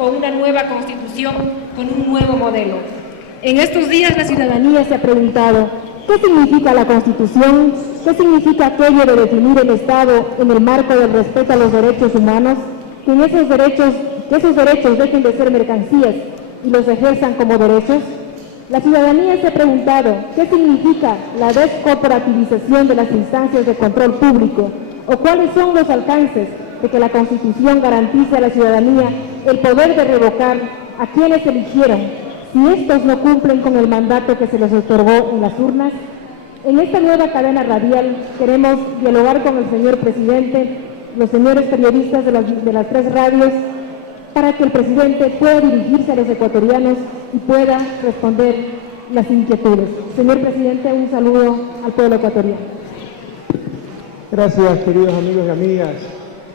o una nueva constitución con un nuevo modelo. En estos días la ciudadanía se ha preguntado, ¿qué significa la Constitución? ¿Qué significa aquello de definir el Estado en el marco del respeto a los derechos humanos? Que esos derechos dejen de ser mercancías y los ejerzan como derechos. La ciudadanía se ha preguntado, ¿qué significa la descorporativización de las instancias de control público? ¿O cuáles son los alcances de que la Constitución garantice a la ciudadanía el poder de revocar a quienes eligieron, si estos no cumplen con el mandato que se les otorgó en las urnas? En esta nueva cadena radial queremos dialogar con el señor presidente, los señores periodistas de las 3 radios, para que el presidente pueda dirigirse a los ecuatorianos y pueda responder las inquietudes. Señor presidente, un saludo al pueblo ecuatoriano. Gracias, queridos amigos y amigas,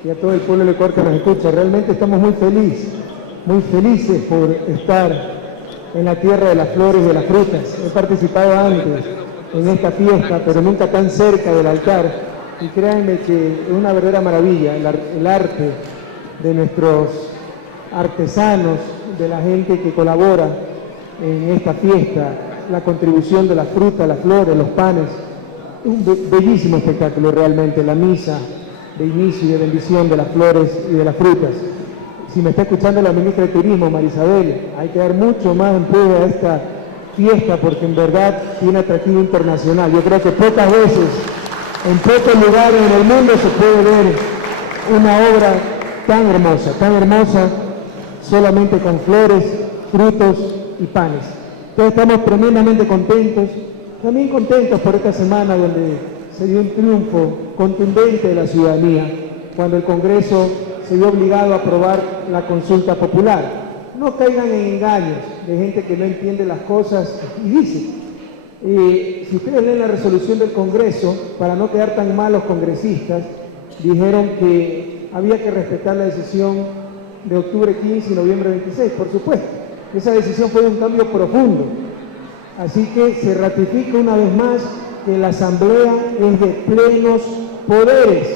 y a todo el pueblo de Ecuador que nos escucha. Realmente estamos muy felices por estar en la tierra de las flores y de las frutas. He participado antes en esta fiesta, pero nunca tan cerca del altar, y créanme que es una verdadera maravilla el arte de nuestros artesanos, de la gente que colabora en esta fiesta, la contribución de las frutas, las flores, los panes. Un bellísimo espectáculo realmente, la misa de inicio y de bendición de las flores y de las frutas. Si me está escuchando la ministra de Turismo, Marisabel, hay que dar mucho más empuje a esta fiesta porque en verdad tiene atractivo internacional. Yo creo que pocas veces, en pocos lugares en el mundo se puede ver una obra tan hermosa, solamente con flores, frutos y panes. Entonces estamos tremendamente contentos, también contentos por esta semana donde se dio un triunfo contundente de la ciudadanía, cuando el Congreso se vio obligado a aprobar la consulta popular. No caigan en engaños de gente que no entiende las cosas y dice, si ustedes leen la resolución del Congreso, para no quedar tan mal los congresistas, dijeron que había que respetar la decisión de octubre 15 y noviembre 26, por supuesto. Esa decisión fue un cambio profundo. Así que se ratifica una vez más que la Asamblea es de plenos poderes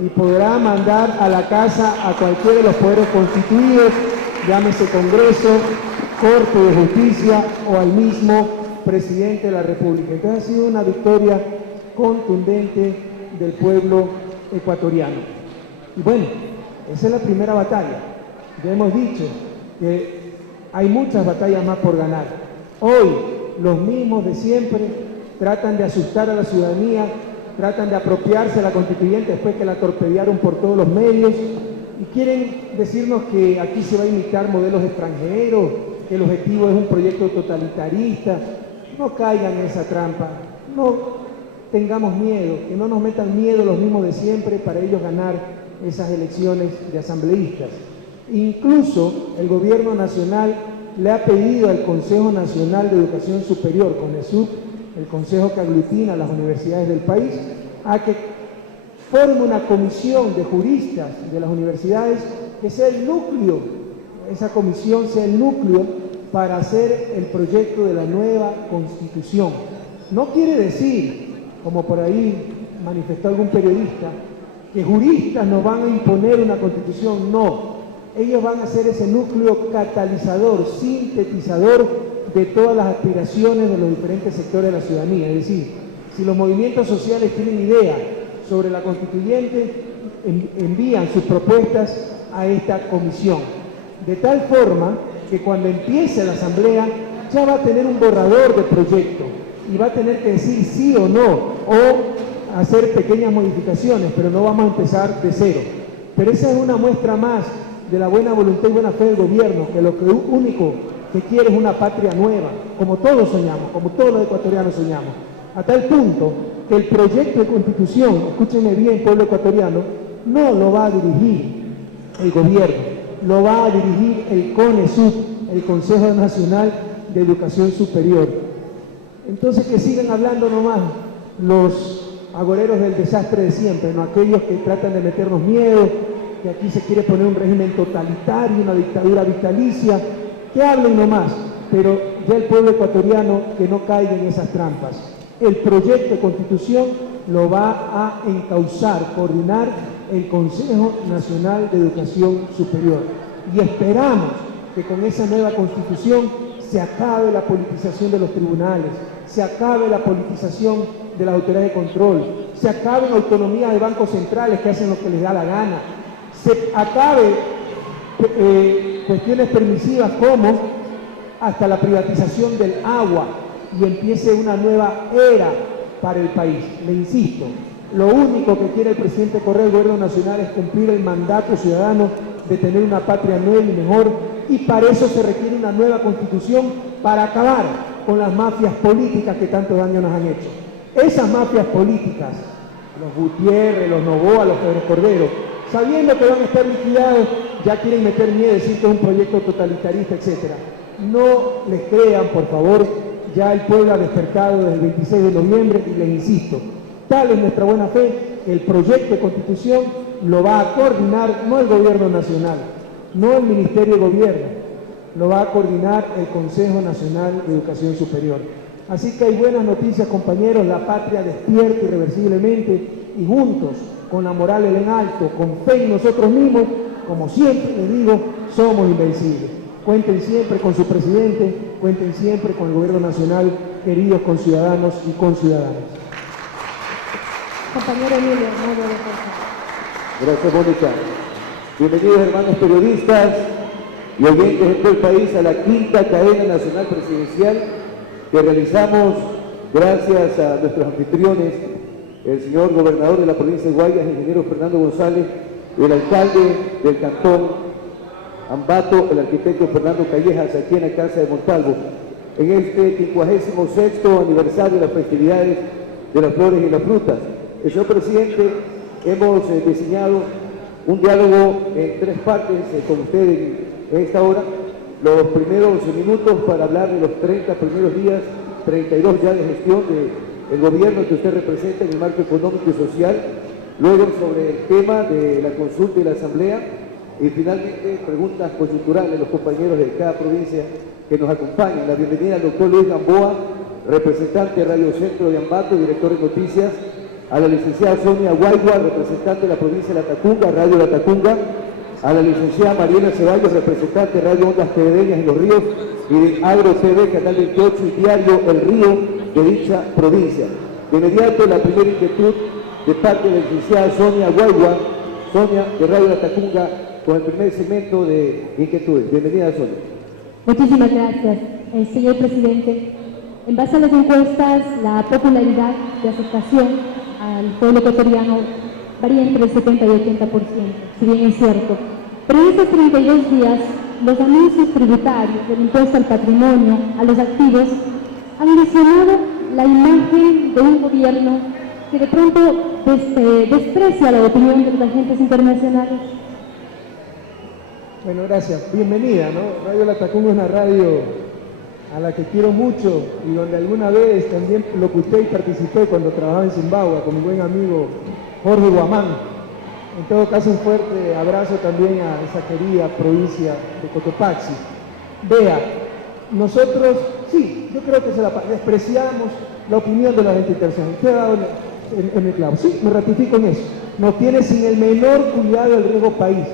y podrá mandar a la casa a cualquiera de los poderes constituidos, llámese Congreso, Corte de Justicia o al mismo Presidente de la República. Entonces ha sido una victoria contundente del pueblo ecuatoriano. Y bueno, esa es la primera batalla. Ya hemos dicho que hay muchas batallas más por ganar. Hoy, los mismos de siempre tratan de asustar a la ciudadanía, tratan de apropiarse de la constituyente después que la torpedearon por todos los medios y quieren decirnos que aquí se va a imitar modelos extranjeros, que el objetivo es un proyecto totalitarista. No caigan en esa trampa, no tengamos miedo, que no nos metan miedo los mismos de siempre para ellos ganar esas elecciones de asambleístas. Incluso el gobierno nacional le ha pedido al Consejo Nacional de Educación Superior, CONESUB, el consejo que aglutina a las universidades del país, a que forme una comisión de juristas de las universidades que sea el núcleo, esa comisión sea el núcleo para hacer el proyecto de la nueva Constitución. No quiere decir, como por ahí manifestó algún periodista, que juristas nos van a imponer una Constitución, no. Ellos van a ser ese núcleo catalizador, sintetizador de todas las aspiraciones de los diferentes sectores de la ciudadanía. Es decir, si los movimientos sociales tienen idea sobre la constituyente, envían sus propuestas a esta comisión. De tal forma que cuando empiece la asamblea ya va a tener un borrador de proyecto y va a tener que decir sí o no, o hacer pequeñas modificaciones, pero no vamos a empezar de cero. Pero esa es una muestra más de la buena voluntad y buena fe del gobierno, que lo único que quiere es una patria nueva, como todos soñamos, como todos los ecuatorianos soñamos, a tal punto que el proyecto de constitución, escúchenme bien, pueblo ecuatoriano, no lo va a dirigir el gobierno, lo va a dirigir el CONESUB, el Consejo Nacional de Educación Superior. Entonces que sigan hablando nomás los agoreros del desastre de siempre, no aquellos que tratan de meternos miedo, que aquí se quiere poner un régimen totalitario, una dictadura vitalicia, que hablen nomás, pero ya el pueblo ecuatoriano que no caiga en esas trampas. El proyecto de constitución lo va a encauzar, coordinar el Consejo Nacional de Educación Superior. Y esperamos que con esa nueva constitución se acabe la politización de los tribunales, se acabe la politización de las autoridades de control, se acabe la autonomía de bancos centrales que hacen lo que les da la gana, se acabe cuestiones permisivas como hasta la privatización del agua y empiece una nueva era para el país. Le insisto, lo único que quiere el presidente Correa del Gobierno Nacional es cumplir el mandato ciudadano de tener una patria nueva y mejor, y para eso se requiere una nueva constitución para acabar con las mafias políticas que tanto daño nos han hecho. Esas mafias políticas, los Gutiérrez, los Noboa, los Pedro Cordero, sabiendo que van a estar liquidados, ya quieren meter miedo, decir que es un proyecto totalitarista, etc. No les crean, por favor, ya el pueblo ha despertado desde el 26 de noviembre y les insisto, tal es nuestra buena fe, el proyecto de constitución lo va a coordinar no el Gobierno Nacional, no el Ministerio de Gobierno, lo va a coordinar el Consejo Nacional de Educación Superior. Así que hay buenas noticias, compañeros, la patria despierta irreversiblemente y juntos, con la moral en alto, con fe en nosotros mismos, como siempre les digo, somos invencibles. Cuenten siempre con su presidente, cuenten siempre con el Gobierno Nacional, queridos conciudadanos y conciudadanas. Compañero Emilio, muy buena cosa. Gracias, Mónica. Bienvenidos, hermanos periodistas y oyentes de todo el país, a la quinta cadena nacional presidencial que realizamos gracias a nuestros anfitriones, el señor gobernador de la provincia de Guayas, el ingeniero Fernando González, el alcalde del cantón Ambato, el arquitecto Fernando Callejas, aquí en la Casa de Montalvo, en este 56º aniversario de las festividades de las flores y las frutas. Señor presidente, hemos diseñado un diálogo en 3 partes con usted en esta hora. Los primeros minutos para hablar de los 30 primeros días, 32 ya de gestión del gobierno que usted representa en el marco económico y social. Luego sobre el tema de la consulta y la asamblea. Y finalmente preguntas coyunturales de los compañeros de cada provincia que nos acompañan. La bienvenida al doctor Luis Gamboa, representante de Radio Centro de Ambato, director de noticias. A la licenciada Sonia Guaygua, representante de la provincia de La Tacunga, Radio La Tacunga. A la licenciada Mariela Ceballos, representante de Radio Ondas Quevedeñas en Los Ríos y de Agro TV, Canal 28 y Diario El Río de dicha provincia. De inmediato, la primera inquietud de parte de la licenciada Sonia Guaygua, Sonia de Radio La Tacunga, con el primer segmento de inquietudes. Bienvenida, Sonia. Muchísimas gracias, señor presidente. En base a las encuestas, la popularidad de aceptación al pueblo ecuatoriano varía entre el 70 y 80%, si bien es cierto. Pero en estos 32 días, los anuncios tributarios del impuesto al patrimonio, a los activos, han lesionado la imagen de un gobierno que de pronto desprecia la opinión de los agentes internacionales. Bueno, gracias. Bienvenida, ¿no? Radio La Tacunga es una radio a la que quiero mucho y donde alguna vez también locuté y participé cuando trabajaba en Zimbabue con mi buen amigo Jorge Guamán. En todo caso, un fuerte abrazo también a esa querida provincia de Cotopaxi. Vea, nosotros, sí, yo creo que despreciamos la opinión de la gente internacional. Usted ha dado en el clavo. Sí, me ratifico en eso. Nos tiene sin el menor cuidado el riesgo país,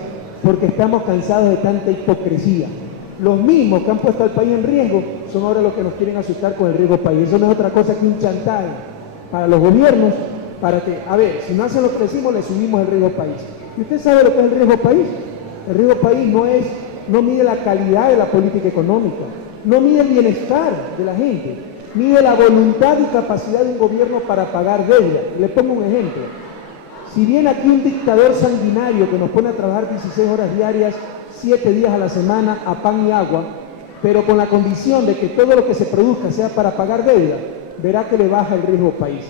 porque estamos cansados de tanta hipocresía. Los mismos que han puesto al país en riesgo son ahora los que nos quieren asustar con el riesgo país. Eso no es otra cosa que un chantaje para los gobiernos, para que, a ver, si no hacen lo que decimos, le subimos el riesgo país. ¿Y usted sabe lo que es el riesgo país? El riesgo país no mide la calidad de la política económica, no mide el bienestar de la gente, mide la voluntad y capacidad de un gobierno para pagar deuda. Le pongo un ejemplo. Si viene aquí un dictador sanguinario que nos pone a trabajar 16 horas diarias, 7 días a la semana, a pan y agua, pero con la condición de que todo lo que se produzca sea para pagar deuda, verá que le baja el riesgo país.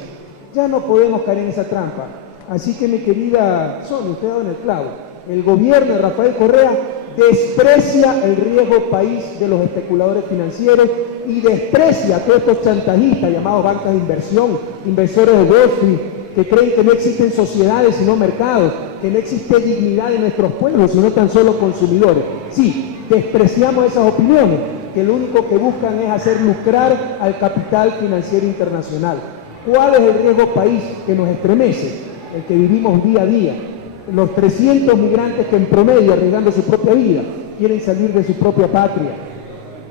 Ya no podemos caer en esa trampa. Así que, mi querida Sonia, usted ha dado en el clavo. El gobierno de Rafael Correa desprecia el riesgo país de los especuladores financieros y desprecia a todos estos chantajistas llamados bancas de inversión, inversores de Wall Street, que creen que no existen sociedades sino mercados, que no existe dignidad en nuestros pueblos, sino tan solo consumidores. Sí, despreciamos esas opiniones, que lo único que buscan es hacer lucrar al capital financiero internacional. ¿Cuál es el riesgo país que nos estremece? El que vivimos día a día. Los 300 migrantes que en promedio, arriesgando su propia vida, quieren salir de su propia patria.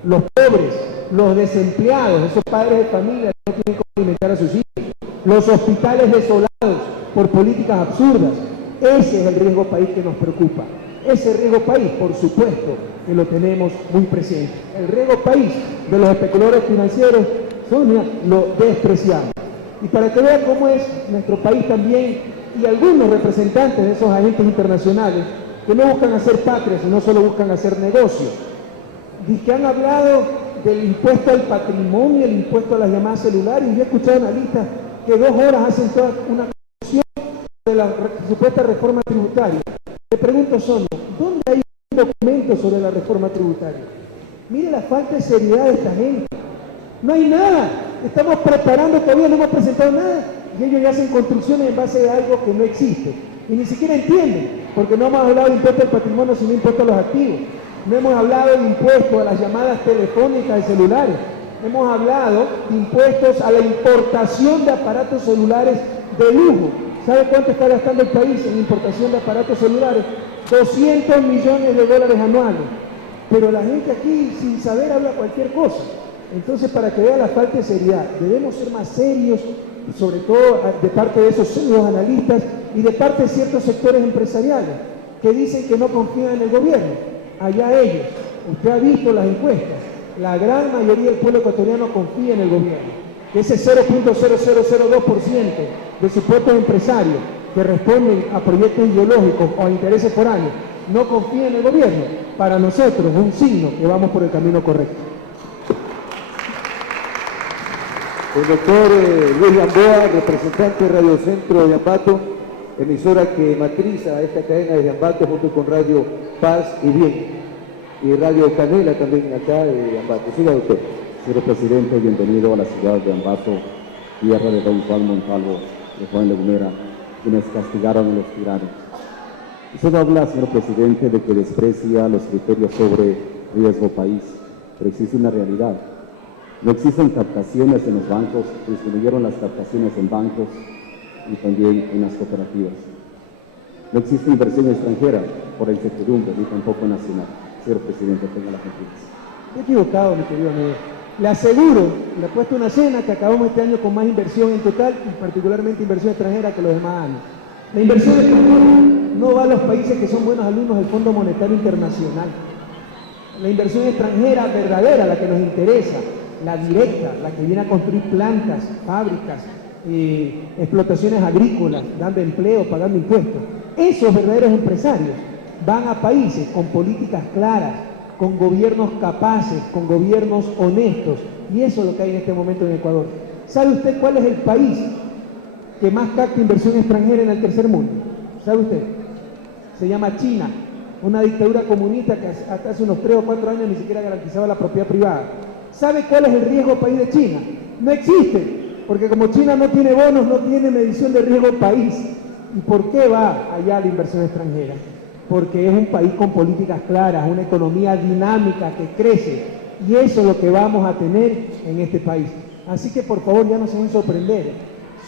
Los pobres, los desempleados, esos padres de familia que no tienen cómo alimentar a sus hijos, los hospitales desolados por políticas absurdas. Ese es el riesgo país que nos preocupa. Ese riesgo país, por supuesto, que lo tenemos muy presente. El riesgo país de los especuladores financieros, Sonia, lo despreciamos. Y para que vean cómo es nuestro país también, y algunos representantes de esos agentes internacionales, que no buscan hacer patria, sino solo buscan hacer negocio, y que han hablado del impuesto al patrimonio, el impuesto a las llamadas celulares, y yo he escuchado analistas que 2 horas hacen toda una discusión de la supuesta reforma tributaria. Le pregunto, Sonia, ¿dónde hay un documento sobre la reforma tributaria? Mire la falta de seriedad de esta gente. No hay nada. Estamos preparando, todavía no hemos presentado nada, y ellos ya hacen construcciones en base a algo que no existe. Y ni siquiera entienden, porque no hemos hablado de impuesto al patrimonio, sino impuesto a los activos. No hemos hablado de impuestos a las llamadas telefónicas de celulares. Hemos hablado de impuestos a la importación de aparatos celulares de lujo. ¿Sabe cuánto está gastando el país en importación de aparatos celulares? 200 millones de dólares anuales. Pero la gente aquí, sin saber, habla cualquier cosa. Entonces, para que vea la falta de seriedad, debemos ser más serios, sobre todo de parte de esos analistas y de parte de ciertos sectores empresariales que dicen que no confían en el gobierno. Allá ellos. Usted ha visto las encuestas. La gran mayoría del pueblo ecuatoriano confía en el gobierno. Ese 0.0002% de supuestos empresarios que responden a proyectos ideológicos o a intereses foráneos no confía en el gobierno. Para nosotros es un signo que vamos por el camino correcto. El doctor Luis Gamboa, representante de Radio Centro de Ambato, emisora que matriza esta cadena de Ambato junto con Radio Paz y Bien, y Radio Canela también acá de Ambato. Siga, doctor. Señor presidente, bienvenido a la ciudad de Ambato, tierra de don Juan Montalvo, de Juan Legumera, quienes castigaron a los tiranos. Usted habla, señor presidente, de que desprecia los criterios sobre riesgo país, pero existe una realidad. No existen captaciones en los bancos, disminuyeron las captaciones en bancos y también en las cooperativas. No existe inversión extranjera por la incertidumbre, ni tampoco nacional. Señor presidente, tenga la confianza. Estoy equivocado, mi querido amigo. Le aseguro, le apuesto una cena que acabamos este año con más inversión en total y particularmente inversión extranjera que los demás años. La inversión extranjera no va a los países que son buenos alumnos del Fondo Monetario Internacional. La inversión extranjera verdadera, la que nos interesa, la directa, la que viene a construir plantas, fábricas, explotaciones agrícolas, dando empleo, pagando impuestos. Esos verdaderos empresarios van a países con políticas claras, con gobiernos capaces, con gobiernos honestos, y eso es lo que hay en este momento en Ecuador. ¿Sabe usted cuál es el país que más capta inversión extranjera en el tercer mundo? ¿Sabe usted? Se llama China, una dictadura comunista que hasta hace unos 3 o 4 años ni siquiera garantizaba la propiedad privada. ¿Sabe cuál es el riesgo país de China? No existe, porque como China no tiene bonos, no tiene medición de riesgo país. ¿Y por qué va allá la inversión extranjera? Porque es un país con políticas claras, una economía dinámica que crece, y eso es lo que vamos a tener en este país. Así que por favor ya no se van a sorprender,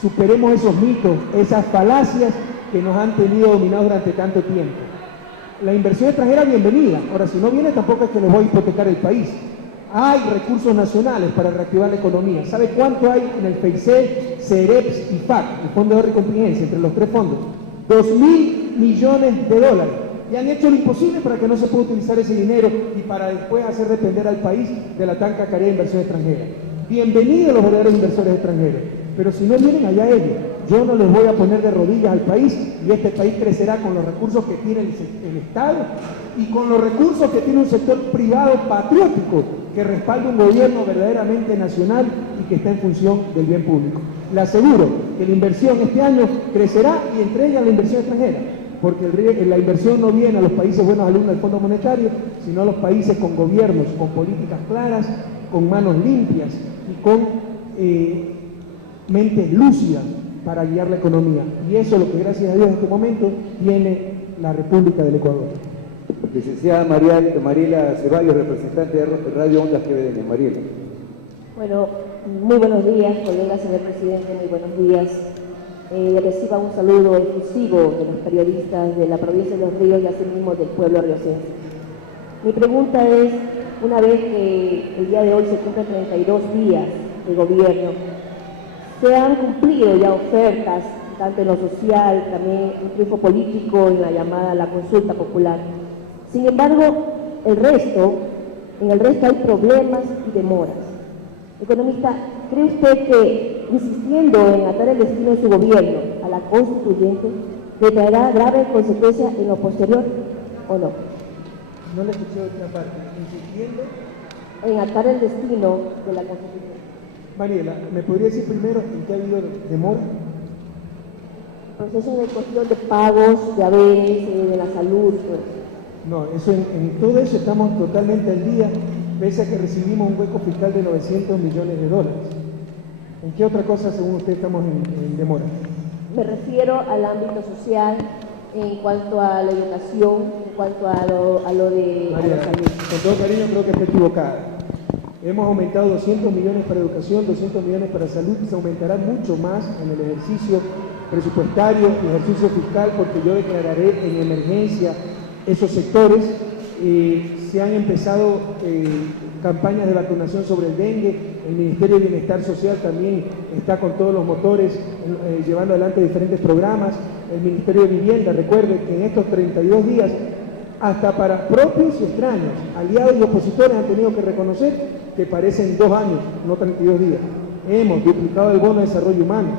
superemos esos mitos, esas falacias que nos han tenido dominados durante tanto tiempo. La inversión extranjera, bienvenida. Ahora, si no viene, tampoco es que les voy a hipotecar el país. Hay recursos nacionales para reactivar la economía. ¿Sabe cuánto hay en el FEICED, CEREPS y FAC, el Fondo de Ahorro y Contingencia, entre los 3 fondos? 2.000 millones de dólares. Y han hecho lo imposible para que no se pueda utilizar ese dinero y para después hacer depender al país de la tan cacareada inversión extranjera. Bienvenidos los verdaderos inversores extranjeros, pero si no vienen, allá ellos. Yo no les voy a poner de rodillas al país, y este país crecerá con los recursos que tiene el Estado y con los recursos que tiene un sector privado patriótico que respalda un gobierno verdaderamente nacional y que está en función del bien público. Le aseguro que la inversión este año crecerá, y entre ellas la inversión extranjera, porque la inversión no viene a los países buenos alumnos del Fondo Monetario, sino a los países con gobiernos, con políticas claras, con manos limpias y con mentes lúcidas para guiar la economía. Y eso es lo que, gracias a Dios, en este momento tiene la República del Ecuador. Licenciada Mariela Ceballos, representante de Radio Ondas GBN. Mariela. Bueno, muy buenos días, colega, señor presidente, muy buenos días. Reciba un saludo efusivo de los periodistas de la provincia de Los Ríos y asimismo del pueblo riocense. Mi pregunta es, una vez que el día de hoy se cumplen 32 días de gobierno, ¿se han cumplido ya ofertas, tanto en lo social, también un triunfo político en la llamada a la consulta popular? Sin embargo, en el resto hay problemas y demoras. Economista, ¿cree usted que insistiendo en atar el destino de su gobierno a la constituyente le traerá graves consecuencias en lo posterior o no? No le escuché otra parte. Insistiendo. En atar el destino de la constitución. Mariela, ¿me podría decir primero en qué ha habido demora? Procesos de cuestión de pagos, de haberes, de la salud, pues. No, eso en todo eso estamos totalmente al día, pese a que recibimos un hueco fiscal de 900 millones de dólares. ¿En qué otra cosa, según usted, estamos en demora? Me refiero al ámbito social, en cuanto a la educación, en cuanto a lo de María, la salud. con todo cariño, creo que está equivocada. Hemos aumentado 200 millones para educación, 200 millones para salud, y se aumentará mucho más en el ejercicio presupuestario y ejercicio fiscal, porque yo declararé en emergencia esos sectores. Se han empezado campañas de vacunación sobre el dengue. El Ministerio de Bienestar Social también está con todos los motores llevando adelante diferentes programas. El Ministerio de Vivienda, recuerde que en estos 32 días, hasta para propios y extraños, aliados y opositores han tenido que reconocer que parecen 2 años, no 32 días. Hemos duplicado el bono de desarrollo humano.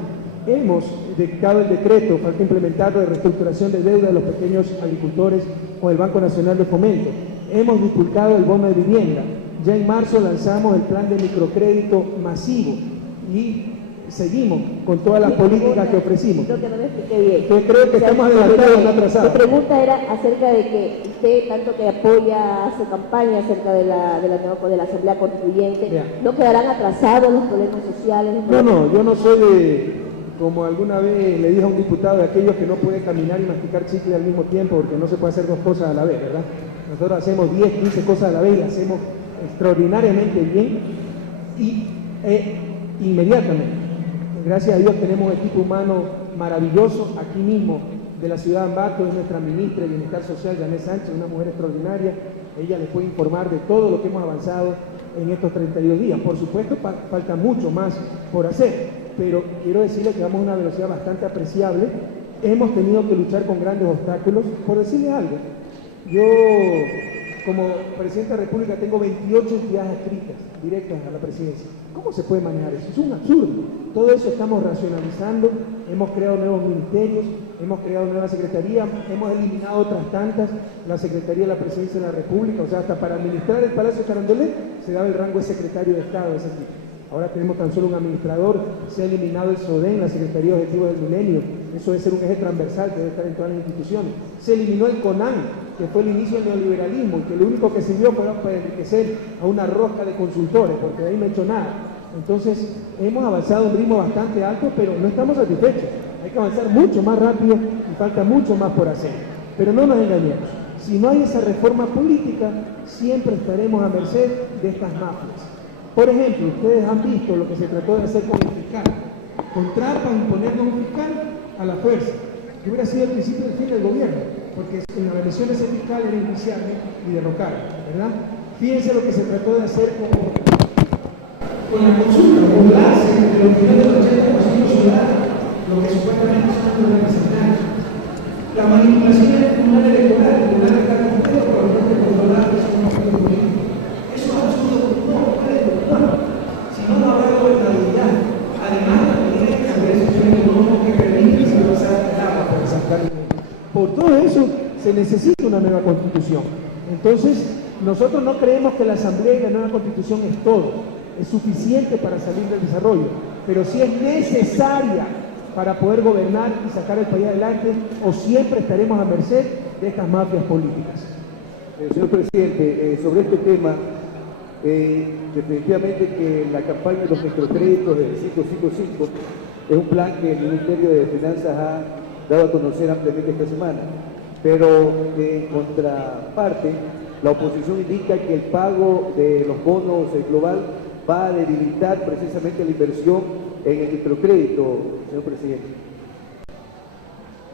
Hemos dictado el decreto, falta implementarlo, de reestructuración de deuda de los pequeños agricultores con el Banco Nacional de Fomento. Hemos duplicado el bono de vivienda. Ya en marzo lanzamos el plan de microcrédito masivo y seguimos con todas las políticas que ofrecimos. Creo que no me expliqué bien. Yo creo que estamos adelantados, no atrasados. Mi pregunta era acerca de que usted, tanto que apoya, hace campaña acerca de la Asamblea Constituyente, Bien. ¿no quedarán atrasados los problemas sociales? No, yo no soy de, como alguna vez le dije a un diputado, de aquellos que no puede caminar y masticar chicle al mismo tiempo, porque no se puede hacer 2 cosas a la vez, ¿verdad? Nosotros hacemos 10, 15 cosas a la vez, las hacemos extraordinariamente bien y inmediatamente. Gracias a Dios tenemos un equipo humano maravilloso aquí mismo de la ciudad de Ambato. Es nuestra ministra de Bienestar Social, Janet Sánchez, una mujer extraordinaria. Ella les puede informar de todo lo que hemos avanzado en estos 32 días. Por supuesto, falta mucho más por hacer, pero quiero decirles que vamos a una velocidad bastante apreciable. Hemos tenido que luchar con grandes obstáculos. Por decirles algo, yo como presidente de la República tengo 28 entidades adscritas directas a la presidencia. ¿Cómo se puede manejar eso? Es un absurdo. Todo eso estamos racionalizando, hemos creado nuevos ministerios, hemos creado nuevas secretarías, hemos eliminado otras tantas, la Secretaría de la Presidencia de la República, o sea, hasta para administrar el Palacio de Carondelet se daba el rango de secretario de Estado. Es así. Ahora tenemos tan solo un administrador, se ha eliminado el SODEN, la Secretaría de Objetivos del Milenio, eso debe ser un eje transversal que debe estar en todas las instituciones. Se eliminó el CONAN, que fue el inicio del neoliberalismo, y que lo único que sirvió fue para enriquecer a una rosca de consultores, porque de ahí no ha hecho nada. Entonces, hemos avanzado a un ritmo bastante alto, pero no estamos satisfechos. Hay que avanzar mucho más rápido y falta mucho más por hacer. Pero no nos engañemos. Si no hay esa reforma política, siempre estaremos a merced de estas mafias. Por ejemplo, ustedes han visto lo que se trató de hacer con el fiscal. Contratan imponernos un fiscal a la fuerza, que hubiera sido el principio del fin del gobierno, porque en la elección de ese fiscal era iniciarlo y derrocarlo, ¿verdad? Fíjense lo que se trató de hacer con la consulta, con la entre los niveles del 80% ciudadanos, lo que supuestamente son los representantes. La manipulación del tribunal electoral, el tribunal está completo por los que controlar que son los partidos políticos. Eso es absurdo, no puede gobiernar, si no, no habrá gobernabilidad. Además, tiene que haber situaciones económicas que permiten que se avanzar el agua para sacar. Por todo eso se necesita una nueva constitución. Entonces, nosotros no creemos que la Asamblea y la nueva constitución es todo. Es suficiente para salir del desarrollo, pero si es necesaria para poder gobernar y sacar el país adelante, o siempre estaremos a merced de estas mafias políticas. Señor presidente, sobre este tema, definitivamente que la campaña de los microcréditos del 555 es un plan que el Ministerio de Finanzas ha dado a conocer ampliamente esta semana, pero en contraparte, la oposición indica que el pago de los bonos global va a debilitar precisamente la inversión en el microcrédito, señor presidente.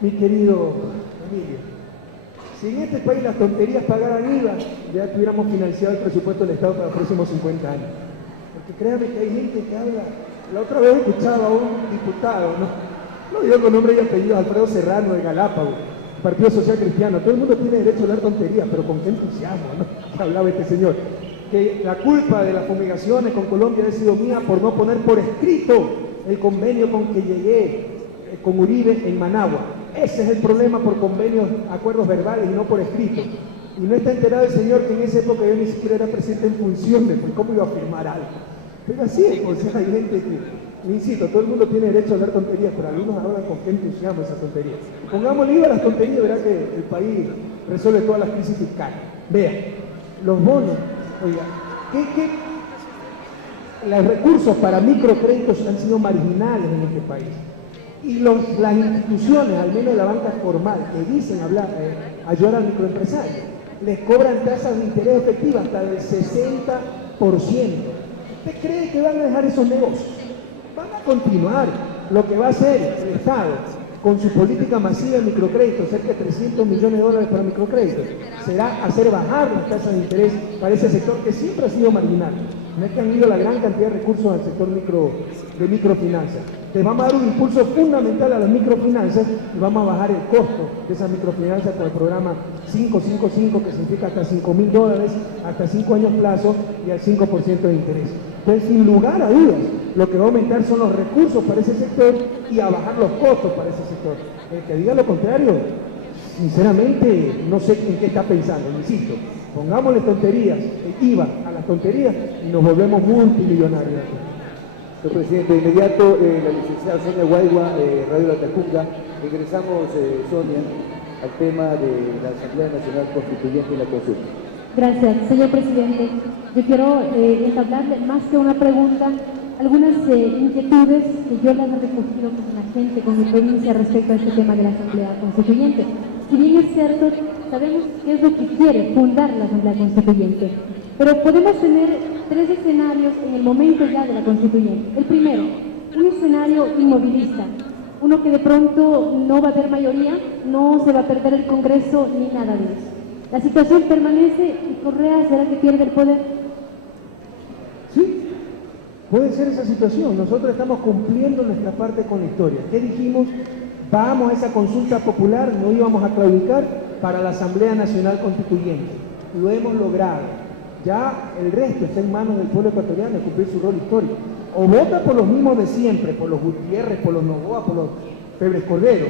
Mi querido Emilio, Si en este país las tonterías pagaran IVA, ya tuviéramos financiado el presupuesto del Estado para los próximos 50 años. Porque créanme que hay gente que habla. La otra vez escuchaba a un diputado, no digo con nombre y apellido, Alfredo Serrano de Galápagos, Partido Social Cristiano. Todo el mundo tiene derecho a hablar tonterías, pero con qué entusiasmo, ¿no? Que hablaba este señor. Que la culpa de las fumigaciones con Colombia ha sido mía por no poner por escrito el convenio con que llegué con Uribe en Managua. Ese es el problema, por convenios, acuerdos verbales y no por escrito. Y no está enterado el señor que en esa época yo ni siquiera era presidente en funciones, pues cómo iba a firmar algo. Pero así es, o sea, hay gente que, insisto, todo el mundo tiene derecho a hablar tonterías, pero algunos hablan con qué entusiasmo esas tonterías. Pongámosle IVA a las tonterías, verá que el país resuelve todas las crisis fiscales. Vean, los bonos, oiga, los recursos para microcréditos han sido marginales en este país. Y las instituciones, al menos la banca formal, que dicen ayudar al microempresario, les cobran tasas de interés efectivas hasta del 60%. ¿Usted cree que van a dejar esos negocios? Van a continuar. Lo que va a hacer el Estado con su política masiva de microcréditos, cerca de 300 millones de dólares para microcréditos, será hacer bajar las tasas de interés para ese sector que siempre ha sido marginal. No es que han ido la gran cantidad de recursos al sector de microfinanzas. Le vamos a dar un impulso fundamental a las microfinanzas y vamos a bajar el costo de esas microfinanzas con el programa 555, que significa hasta $5.000, hasta 5 años plazo y al 5% de interés. Entonces, sin lugar a dudas, lo que va a aumentar son los recursos para ese sector y a bajar los costos para ese sector. El que diga lo contrario, sinceramente, no sé en qué está pensando, insisto. Pongámosle tonterías, IVA a las tonterías y nos volvemos multimillonarios. Señor presidente, de inmediato la licenciada Sonia Guaigua, Radio La Tacunga. Ingresamos, Sonia, al tema de la Asamblea Nacional Constituyente y la consulta. Gracias, señor presidente. Yo quiero entablarle más que una pregunta, algunas inquietudes que yo las he recogido con la gente, con mi provincia respecto a este tema de la Asamblea Constituyente. Si bien es cierto, sabemos qué es lo que quiere fundar la Asamblea Constituyente, pero podemos tener tres escenarios en el momento ya de la Constituyente. El primero, un escenario inmovilista, uno que de pronto no va a haber mayoría, no se va a perder el Congreso ni nada de eso. La situación permanece y Correa será que pierde el poder. Sí, puede ser esa situación. Nosotros estamos cumpliendo nuestra parte con la historia. ¿Qué dijimos? Vamos a esa consulta popular, no íbamos a claudicar para la Asamblea Nacional Constituyente. Lo hemos logrado. Ya el resto está en manos del pueblo ecuatoriano de cumplir su rol histórico. O vota por los mismos de siempre, por los Gutiérrez, por los Noboa, por los Febres Cordero.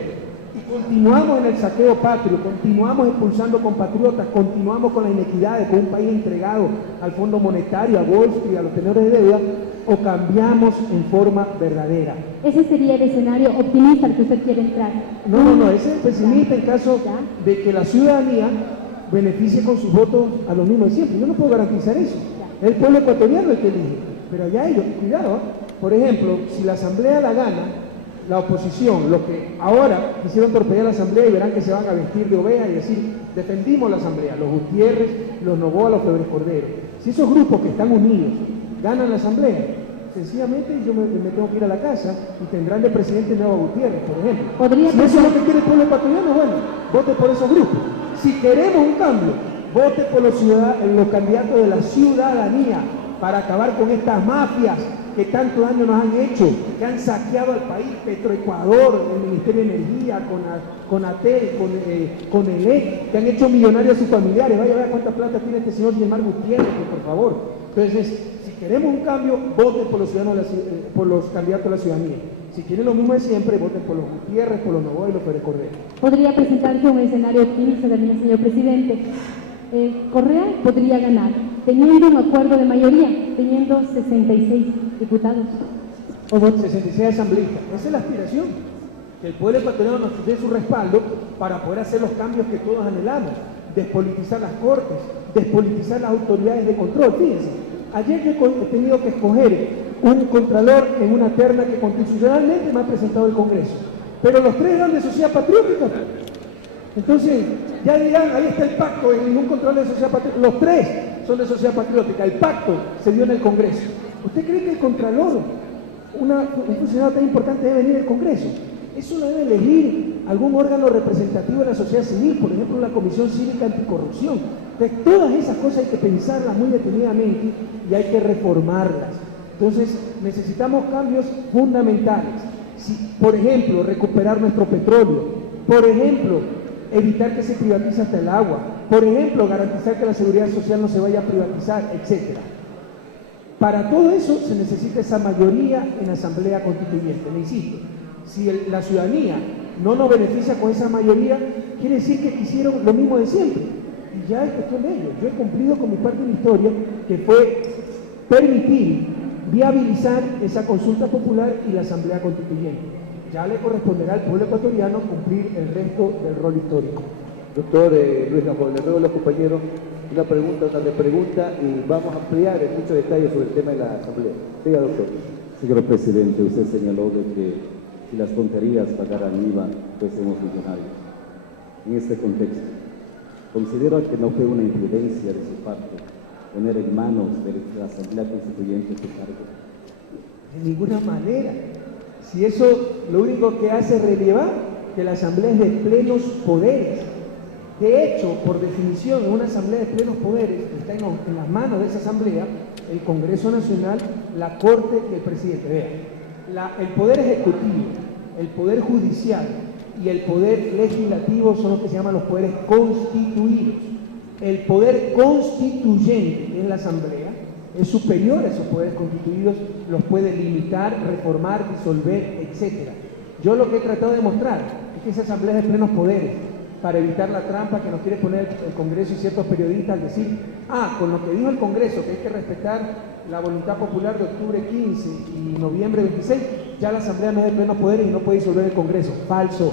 Y continuamos en el saqueo patrio, continuamos expulsando compatriotas, continuamos con la inequidad, con un país entregado al Fondo Monetario, a Wall Street, a los tenedores de deuda, o cambiamos en forma verdadera. Ese sería el escenario optimista al que usted quiere entrar. No, ese es pesimista en caso de que la ciudadanía beneficie con sus votos a los mismos de siempre. Yo no puedo garantizar eso. Es el pueblo ecuatoriano el que elige. Pero allá ellos, cuidado, por ejemplo, si la asamblea la gana, la oposición, los que ahora quisieron torpedear la asamblea y verán que se van a vestir de oveja y decir, defendimos la asamblea, los Gutiérrez, los Noboa, los Febres Cordero. Si esos grupos que están unidos ganan la asamblea, sencillamente yo me tengo que ir a la casa y tendrán de presidente Nuevo Gutiérrez, por ejemplo. Si eso es lo que quiere el pueblo ecuatoriano, bueno, vote por esos grupos. Si queremos un cambio, vote por los candidatos de la ciudadanía para acabar con estas mafias que tanto daño nos han hecho, que han saqueado al país, Petroecuador, el Ministerio de Energía, con ATEL, con ELEC, que han hecho millonarios a sus familiares. Vaya a ver cuánta plata tiene este señor Guilmar Gutiérrez, por favor. Entonces, si queremos un cambio, voten por los ciudadanos, por los candidatos a la ciudadanía. Si quieren lo mismo de siempre, voten por los Gutiérrez, por los Noboa y los Febres Cordero. Podría presentarse un escenario optimista también, señor presidente. Correa podría ganar, teniendo un acuerdo de mayoría, teniendo 66 diputados. O 66 asambleístas. Esa es la aspiración. Que el pueblo ecuatoriano nos dé su respaldo para poder hacer los cambios que todos anhelamos. Despolitizar las cortes, despolitizar las autoridades de control. Fíjense, ayer yo he tenido que escoger un contralor en una terna que constitucionalmente me ha presentado el Congreso. Pero los tres eran de Sociedad Patriótica. Entonces, ya dirán, ahí está el pacto, en ningún control de Sociedad Patriótica. Los tres son de Sociedad Patriótica. El pacto se dio en el Congreso. ¿Usted cree que el contralor, un funcionario tan importante, debe venir al Congreso? Eso lo debe elegir algún órgano representativo de la sociedad civil, por ejemplo la Comisión Cívica Anticorrupción. Entonces, todas esas cosas hay que pensarlas muy detenidamente y hay que reformarlas. Entonces, necesitamos cambios fundamentales. Por ejemplo, recuperar nuestro petróleo. Por ejemplo, evitar que se privatice hasta el agua. Por ejemplo, garantizar que la seguridad social no se vaya a privatizar, etc. Para todo eso se necesita esa mayoría en la Asamblea Constituyente. Le insisto, si la ciudadanía no nos beneficia con esa mayoría, quiere decir que quisieron lo mismo de siempre. Y ya es cuestión de ellos. Yo he cumplido con mi parte de la historia, que fue permitir, viabilizar esa consulta popular y la Asamblea Constituyente. Ya le corresponderá al pueblo ecuatoriano cumplir el resto del rol histórico. Doctor Luis Gamboa, le ruego a los compañeros una pregunta tras de pregunta y vamos a ampliar en muchos detalles sobre el tema de la Asamblea. Siga, doctor. Señor presidente, usted señaló de que si las tonterías pagaran IVA, fuésemos millonarios. En este contexto, considero que no fue una imprudencia de su parte poner en manos de la Asamblea Constituyente su cargo. De ninguna manera. Si eso lo único que hace es relevar que la Asamblea es de plenos poderes. De hecho, por definición, una Asamblea de plenos poderes está en las manos de esa Asamblea, el Congreso Nacional, la Corte y el Presidente. Vean, el Poder Ejecutivo, el Poder Judicial y el Poder Legislativo son los que se llaman los poderes constituidos. El Poder Constituyente, que es la Asamblea, es superior a esos poderes constituidos, los puede limitar, reformar, disolver, etc. Yo lo que he tratado de demostrar es que esa Asamblea es de plenos poderes, para evitar la trampa que nos quiere poner el Congreso y ciertos periodistas al decir, con lo que dijo el Congreso, que hay que respetar la voluntad popular de octubre 15 y noviembre 26, ya la Asamblea no es de plenos poderes y no puede disolver el Congreso. Falso.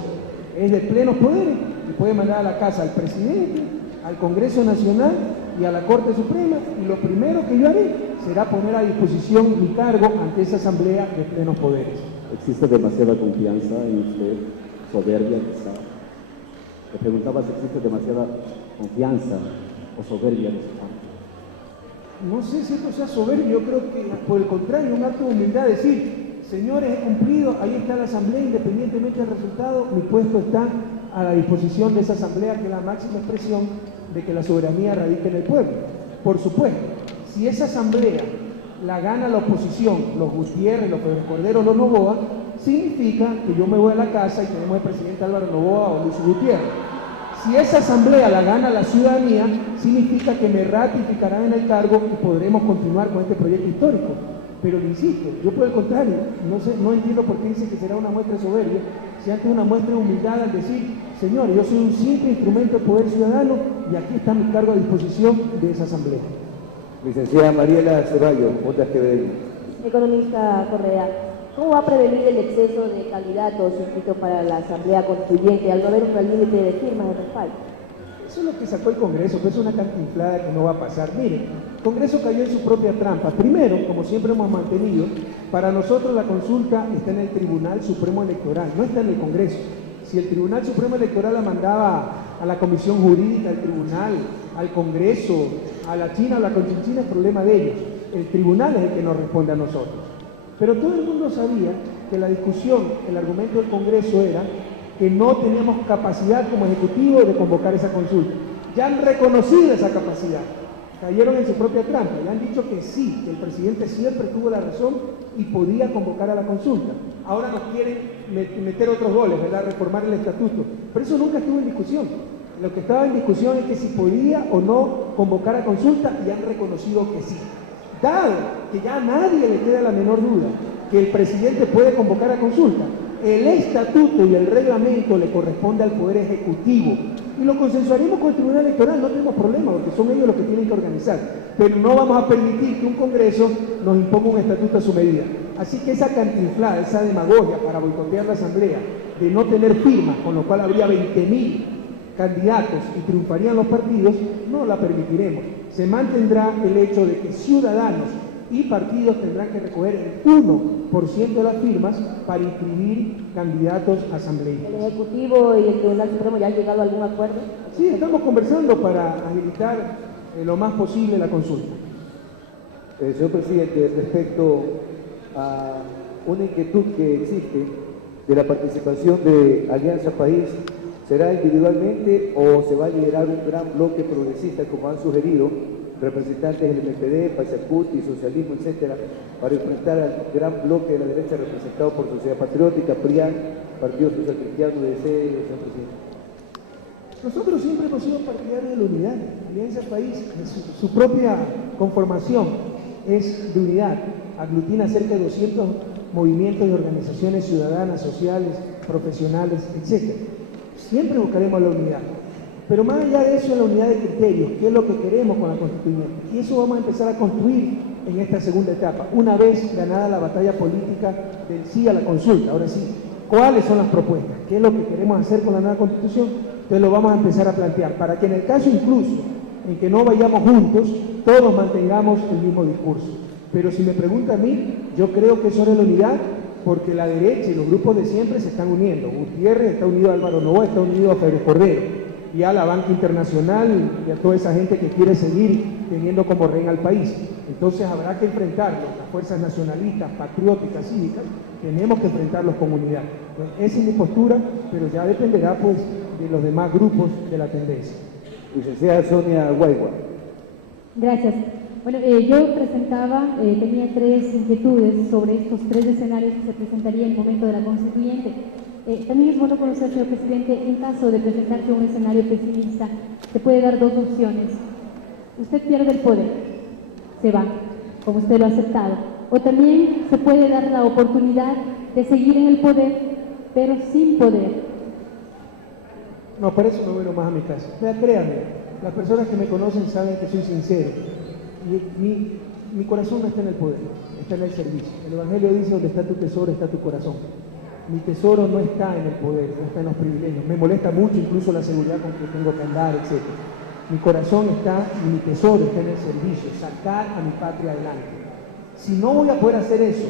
Es de plenos poderes y puede mandar a la casa al presidente, al Congreso Nacional y a la Corte Suprema, y lo primero que yo haré será poner a disposición mi cargo ante esa Asamblea de plenos poderes. ¿Existe demasiada confianza en usted, soberbia quizá? Le preguntaba si existe demasiada confianza o soberbia de su parte. No sé si esto sea soberbio, yo creo que por el contrario, un acto de humildad, decir, señores, he cumplido, ahí está la Asamblea, independientemente del resultado, mi puesto está a la disposición de esa Asamblea, que es la máxima expresión de que la soberanía radica en el pueblo. Por supuesto, si esa Asamblea la gana la oposición, los Gutiérrez, los Pérez Cordero, los Noboa, significa que yo me voy a la casa y tenemos al presidente Álvaro Noboa o Luis Gutiérrez. Si esa Asamblea la gana la ciudadanía, significa que me ratificarán en el cargo y podremos continuar con este proyecto histórico. Pero le insisto, yo por el contrario, no entiendo por qué dice que será una muestra de soberbia, si antes una muestra de humildad al decir, señores, yo soy un simple instrumento de poder ciudadano y aquí está mi cargo a disposición de esa Asamblea. Licenciada Mariela Ceballos, otras que ven. Economista Correa, ¿cómo va a prevenir el exceso de candidatos inscritos para la Asamblea Constituyente al no haber un límite de firmas de respaldo? Eso es lo que sacó el Congreso, que es una cantinflada que no va a pasar. Miren, el Congreso cayó en su propia trampa. Primero, como siempre hemos mantenido, para nosotros la consulta está en el Tribunal Supremo Electoral, no está en el Congreso. Si el Tribunal Supremo Electoral la mandaba a la Comisión Jurídica, al Tribunal, al Congreso, a la China, a la Conchinchina, es problema de ellos. El Tribunal es el que nos responde a nosotros. Pero todo el mundo sabía que la discusión, el argumento del Congreso era que no teníamos capacidad como Ejecutivo de convocar esa consulta. Ya han reconocido esa capacidad, cayeron en su propia trampa, ya han dicho que sí, que el presidente siempre tuvo la razón y podía convocar a la consulta. Ahora nos quieren meter otros goles, ¿verdad? Reformar el estatuto, pero eso nunca estuvo en discusión. Lo que estaba en discusión es que si podía o no convocar a consulta, y han reconocido que sí. Dado que ya a nadie le queda la menor duda que el presidente puede convocar a consulta, el estatuto y el reglamento le corresponde al Poder Ejecutivo y lo consensuaremos con el Tribunal Electoral, no tenemos problema porque son ellos los que tienen que organizar, pero no vamos a permitir que un Congreso nos imponga un estatuto a su medida. Así que esa cantinflada, esa demagogia para boicotear la Asamblea, de no tener firmas, con lo cual habría 20.000 candidatos y triunfarían los partidos, no la permitiremos. Se mantendrá el hecho de que ciudadanos y partidos tendrán que recoger el 1% de las firmas para inscribir candidatos asambleístas. ¿El Ejecutivo y el Tribunal Supremo ya han llegado a algún acuerdo? Sí, estamos conversando para agilitar lo más posible la consulta. Señor presidente, respecto a una inquietud que existe de la participación de Alianza País será individualmente o se va a liderar un gran bloque progresista, como han sugerido representantes del MPD, Pachacuti, socialismo, etcétera, para enfrentar al gran bloque de la derecha representado por Sociedad Patriótica, PRIAN, Partido Social Cristiano, DC, señor presidente? Nosotros siempre hemos sido partidarios de la unidad. Alianza País, su propia conformación es de unidad, aglutina cerca de 200 movimientos y organizaciones ciudadanas, sociales, profesionales, etc. Siempre buscaremos la unidad. Pero más allá de eso, la unidad de criterios, ¿qué es lo que queremos con la constituyente? Y eso vamos a empezar a construir en esta segunda etapa, una vez ganada la batalla política del sí a la consulta. Ahora sí, ¿cuáles son las propuestas? ¿Qué es lo que queremos hacer con la nueva constitución? Entonces lo vamos a empezar a plantear, para que en el caso incluso en que no vayamos juntos, todos mantengamos el mismo discurso. Pero si me pregunta a mí, yo creo que eso es la unidad, porque la derecha y los grupos de siempre se están uniendo. Gutiérrez está unido a Álvaro Novoa, está unido a Pedro Cordero, y a la banca internacional y a toda esa gente que quiere seguir teniendo como rehén al país. Entonces habrá que enfrentarlos, las fuerzas nacionalistas, patrióticas, cívicas, tenemos que enfrentarlos con unidad. Entonces, esa es mi postura, pero ya dependerá pues de los demás grupos de la tendencia. Licenciada Sonia Guaigua. Gracias. Bueno, yo presentaba, tenía 3 inquietudes sobre estos 3 escenarios que se presentaría en el momento de la constituyente. También es bueno conocer, señor presidente, en caso de presentarse un escenario pesimista, se puede dar 2 opciones. Usted pierde el poder, se va, como usted lo ha aceptado. O también se puede dar la oportunidad de seguir en el poder, pero sin poder. No, para eso me voy más a mi casa. Vea, créanme, las personas que me conocen saben que soy sincero. Mi corazón no está en el poder, está en el servicio. El Evangelio dice: donde está tu tesoro, está tu corazón. Mi tesoro no está en el poder, no está en los privilegios. Me molesta mucho incluso la seguridad con que tengo que andar, etc. Mi corazón está, y mi tesoro está en el servicio, sacar a mi patria adelante. Si no voy a poder hacer eso,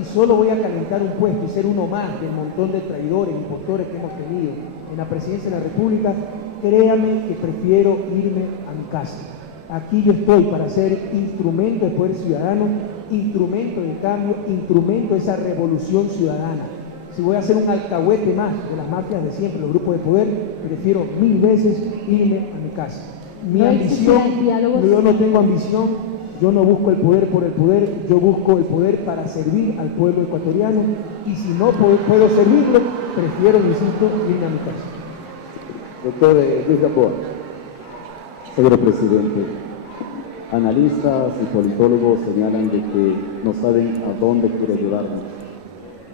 y solo voy a calentar un puesto y ser uno más del montón de traidores, impostores que hemos tenido en la presidencia de la República, créame que prefiero irme a mi casa. Aquí yo estoy para ser instrumento del poder ciudadano, instrumento de cambio, instrumento de esa revolución ciudadana. Si voy a ser un alcahuete más de las mafias de siempre, los grupos de poder, prefiero 1000 veces irme a mi casa. Mi ambición, yo no tengo ambición, yo no busco el poder por el poder, yo busco el poder para servir al pueblo ecuatoriano, y si no puedo servirlo, prefiero, insisto, irme a mi casa. Doctor Luis Gamboa. Señor presidente, analistas y politólogos señalan de que no saben a dónde quiere llevarnos,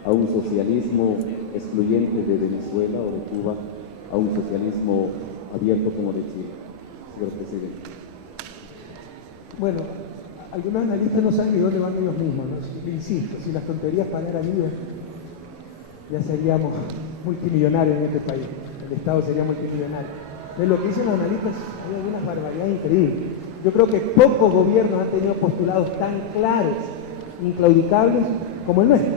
a un socialismo excluyente de Venezuela o de Cuba, a un socialismo abierto como de Chile. Señor presidente. Bueno, algunos analistas no saben de dónde van ellos mismos, ¿no? Insisto, si las tonterías pagaran IVA, ya seríamos multimillonarios en este país, el Estado sería multimillonario. De lo que dicen los analistas hay algunas barbaridades increíbles. Yo creo que pocos gobiernos han tenido postulados tan claros, inclaudicables, como el nuestro.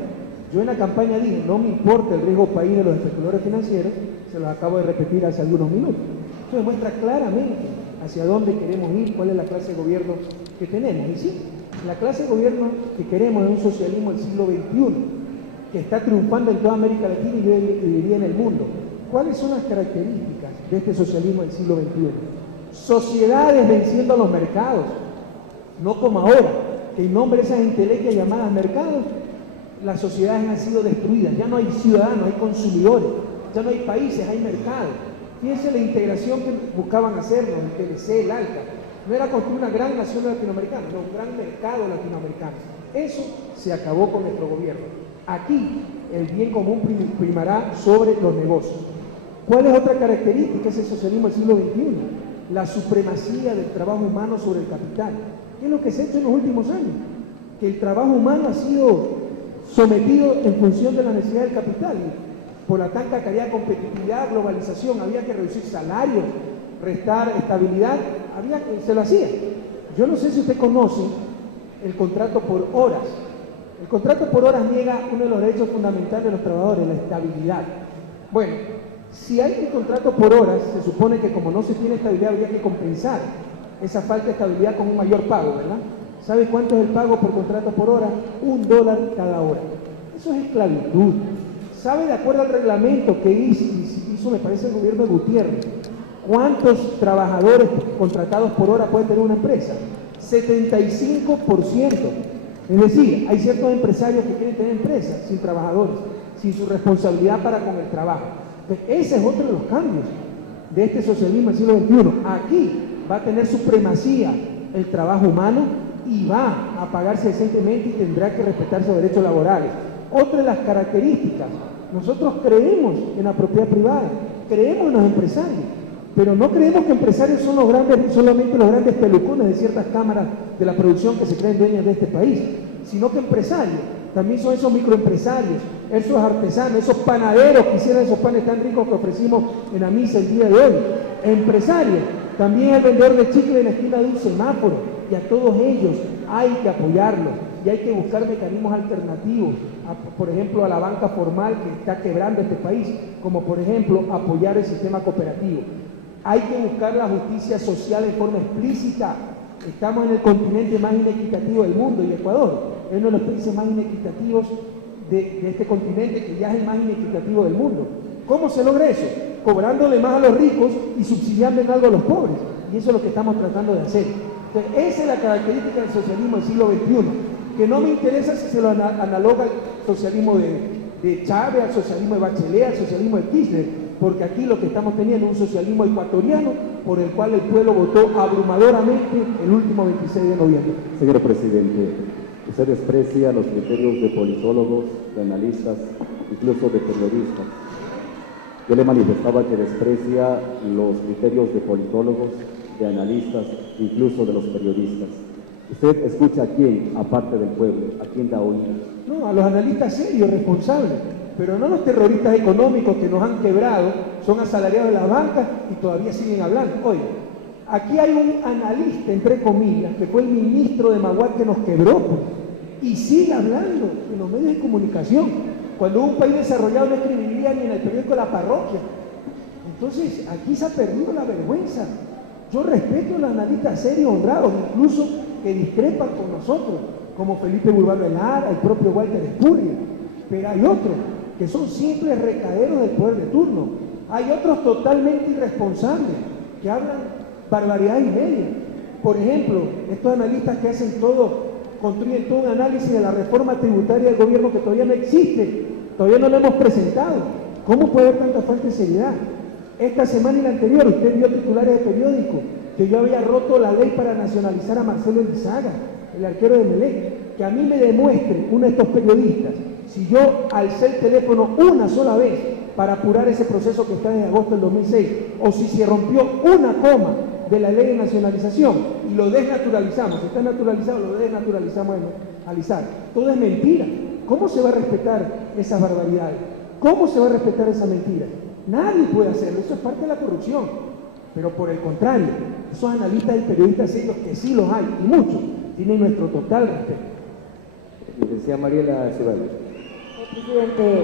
Yo en la campaña dije: no me importa el riesgo país de los especuladores financieros, se los acabo de repetir hace algunos minutos. Eso demuestra claramente hacia dónde queremos ir, cuál es la clase de gobierno que tenemos. Y sí, la clase de gobierno que queremos es un socialismo del siglo XXI, que está triunfando en toda América Latina y yo diría en el mundo. ¿Cuáles son las características de este socialismo del siglo XXI? Sociedades venciendo a los mercados, no como ahora, que en nombre de esas entelequias llamadas mercados, las sociedades han sido destruidas. Ya no hay ciudadanos, hay consumidores, ya no hay países, hay mercados. Fíjense la integración que buscaban hacernos, el TLC, el ALCA. No era construir una gran nación latinoamericana, sino un gran mercado latinoamericano. Eso se acabó con nuestro gobierno. Aquí el bien común primará sobre los negocios. ¿Cuál es otra característica? Es el socialismo del siglo XXI. La supremacía del trabajo humano sobre el capital. ¿Qué es lo que se ha hecho en los últimos años? Que el trabajo humano ha sido sometido en función de la necesidad del capital. Por la tan cacareada competitividad, globalización, había que reducir salarios, restar estabilidad, se lo hacía. Yo no sé si usted conoce el contrato por horas. El contrato por horas niega uno de los derechos fundamentales de los trabajadores, la estabilidad. Bueno, si hay un contrato por horas, se supone que como no se tiene estabilidad habría que compensar esa falta de estabilidad con un mayor pago, ¿verdad? ¿Sabe cuánto es el pago por contrato por hora? $1 cada hora. Eso es esclavitud. ¿Sabe, de acuerdo al reglamento que hizo me parece, el gobierno de Gutiérrez, cuántos trabajadores contratados por hora puede tener una empresa? 75%. Es decir, hay ciertos empresarios que quieren tener empresas sin trabajadores, sin su responsabilidad para con el trabajo. Entonces, ese es otro de los cambios de este socialismo del siglo XXI. Aquí va a tener supremacía el trabajo humano y va a pagarse decentemente y tendrá que respetarse los derechos laborales. Otra de las características, nosotros creemos en la propiedad privada, creemos en los empresarios, pero no creemos que empresarios son solamente los grandes pelucones de ciertas cámaras de la producción que se creen dueños de este país, sino que empresarios también son esos microempresarios, esos artesanos, esos panaderos que hicieron esos panes tan ricos que ofrecimos en la misa el día de hoy. Empresarios, también el vendedor de chicle en la esquina de un semáforo, y a todos ellos hay que apoyarlos y hay que buscar mecanismos alternativos, por ejemplo, a la banca formal que está quebrando este país, como por ejemplo apoyar el sistema cooperativo. Hay que buscar la justicia social en forma explícita. Estamos en el continente más inequitativo del mundo, y Ecuador es uno de los países más inequitativos de este continente, que ya es el más inequitativo del mundo. ¿Cómo se logra eso? Cobrándole más a los ricos y subsidiando en algo a los pobres, y eso es lo que estamos tratando de hacer. Entonces, esa es la característica del socialismo del siglo XXI, que no me interesa si se lo analoga al socialismo de Chávez, al socialismo de Bachelet, al socialismo de Kirchner, porque aquí lo que estamos teniendo es un socialismo ecuatoriano por el cual el pueblo votó abrumadoramente el último 26 de noviembre. Señor presidente, usted desprecia los criterios de politólogos, de analistas, incluso de periodistas. Yo le manifestaba que desprecia los criterios de politólogos, de analistas, incluso de los periodistas. ¿Usted escucha a quién, aparte del pueblo? ¿A quién da oído? No, a los analistas serios, responsables, pero no a los terroristas económicos que nos han quebrado, son asalariados de las bancas y todavía siguen hablando. Oye, aquí hay un analista, entre comillas, que fue el ministro de Maguad que nos quebró, pues, y sigue hablando en los medios de comunicación, cuando un país desarrollado no escribiría ni en el periódico de la parroquia. Entonces, aquí se ha perdido la vergüenza. Yo respeto a los analistas serios, honrados, incluso que discrepan con nosotros, como Felipe Urbano Velar, el propio Walter Espurria, pero hay otros que son simples recaderos del poder de turno. Hay otros totalmente irresponsables, que hablan barbaridad y media. Por ejemplo, estos analistas que hacen todo, construyen todo un análisis de la reforma tributaria del gobierno que todavía no existe, todavía no lo hemos presentado. ¿Cómo puede haber tanta falta de seriedad? Esta semana y la anterior, usted vio titulares de periódico que yo había roto la ley para nacionalizar a Marcelo Elizaga, el arquero de Melec. Que a mí me demuestre uno de estos periodistas si yo alcé el teléfono una sola vez para apurar ese proceso que está desde agosto del 2006, o si se rompió una coma de la ley de nacionalización y lo desnaturalizamos. Si está naturalizado, lo desnaturalizamos en alisar. Todo es mentira. ¿Cómo se va a respetar esas barbaridades? ¿Cómo se va a respetar esa mentira? Nadie puede hacerlo, eso es parte de la corrupción. Pero por el contrario, esos analistas y periodistas serios, que sí los hay, y muchos, tienen nuestro total respeto. Licenciada Mariela Ceballos. Presidente,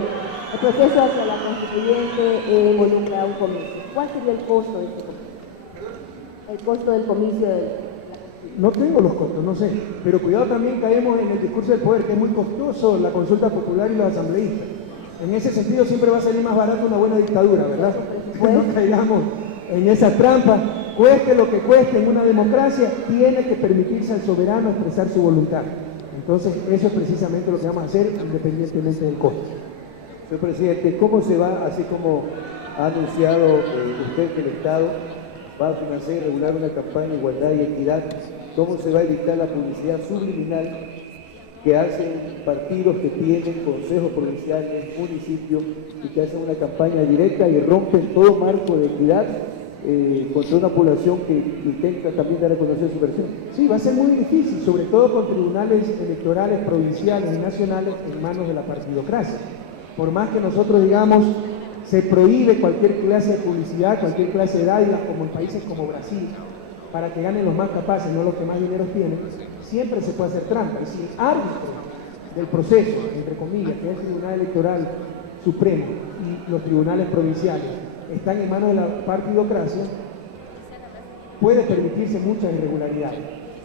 el proceso hacia la constituyente involucra un comicio. ¿Cuál sería el costo de este comicio? El costo del comicio No tengo los costos, no sé, pero cuidado, también caemos en el discurso del poder, que es muy costoso la consulta popular y los asambleístas. En ese sentido siempre va a salir más barato una buena dictadura, ¿verdad? No caigamos en esa trampa. Cueste lo que cueste en una democracia, tiene que permitirse al soberano expresar su voluntad. Entonces, eso es precisamente lo que vamos a hacer, independientemente del costo. Señor presidente, ¿cómo se va, así como ha anunciado usted que el Estado va a financiar y regular una campaña de igualdad y equidad, cómo se va a evitar la publicidad subliminal que hacen partidos que tienen consejos provinciales, municipios, y que hacen una campaña directa y rompen todo marco de equidad contra una población que intenta también dar a conocer su versión? Sí, va a ser muy difícil, sobre todo con tribunales electorales provinciales y nacionales en manos de la partidocracia. Por más que nosotros digamos, se prohíbe cualquier clase de publicidad, cualquier clase de dádivas, como en países como Brasil, para que ganen los más capaces, no los que más dinero tienen, siempre se puede hacer trampa. Es decir, árbitro del proceso, entre comillas, que es el Tribunal Electoral Supremo y los tribunales provinciales, están en manos de la partidocracia, puede permitirse muchas irregularidades.